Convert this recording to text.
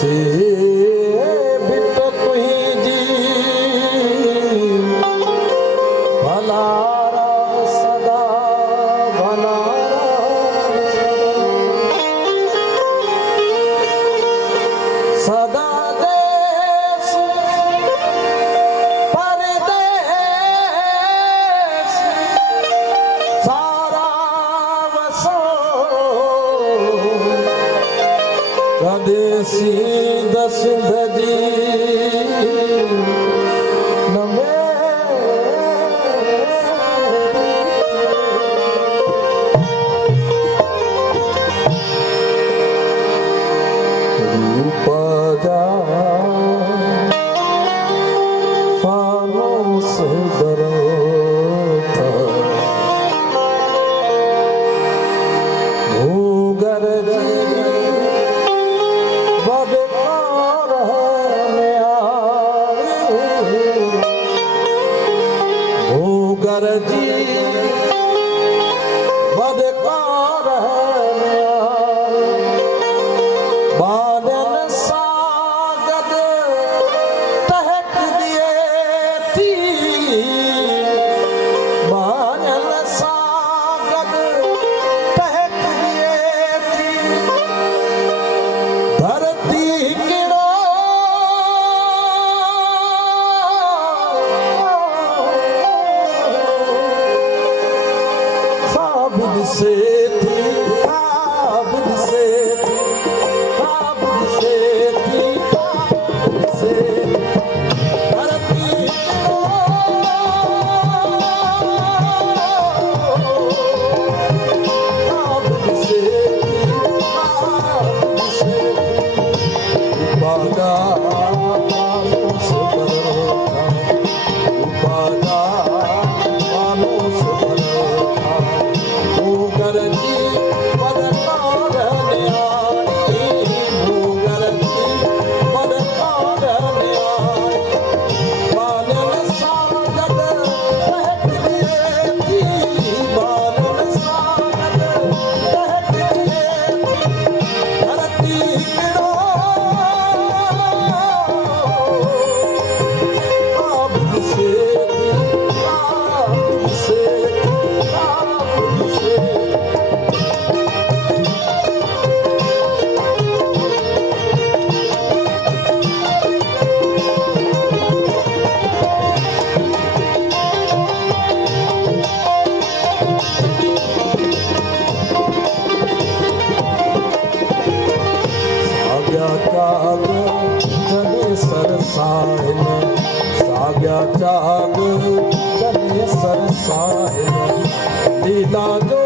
से बिट तुही जी भलारा सदा भलारा सदा देश परदेश सारा वसो स्वदेशी दसिंध जी नमे रूप जा फानूस बरता भूगर जी बदकार है भूगर जी बदकार है बादल सागद टहक दिए थी बादल सागद टहक दिए थी धरती किरो साबिद से थी साबिद से थी साबिद से थी साबिद से धरती किरो साबिद से थी साबिद से उपागा मानुष बरता उपागा मानुष बरता भूगर जी बदकार न्यारी भूगर जी बदकार न्यारी बादल सागद टहक दिए थी बादल सागद टहक दिए थी धरती किरो आबिद से थी आबिद से थी आबिद से साग्या चाग चले सरसाहिन साग्या चाग चले सरसाहिन लीला जो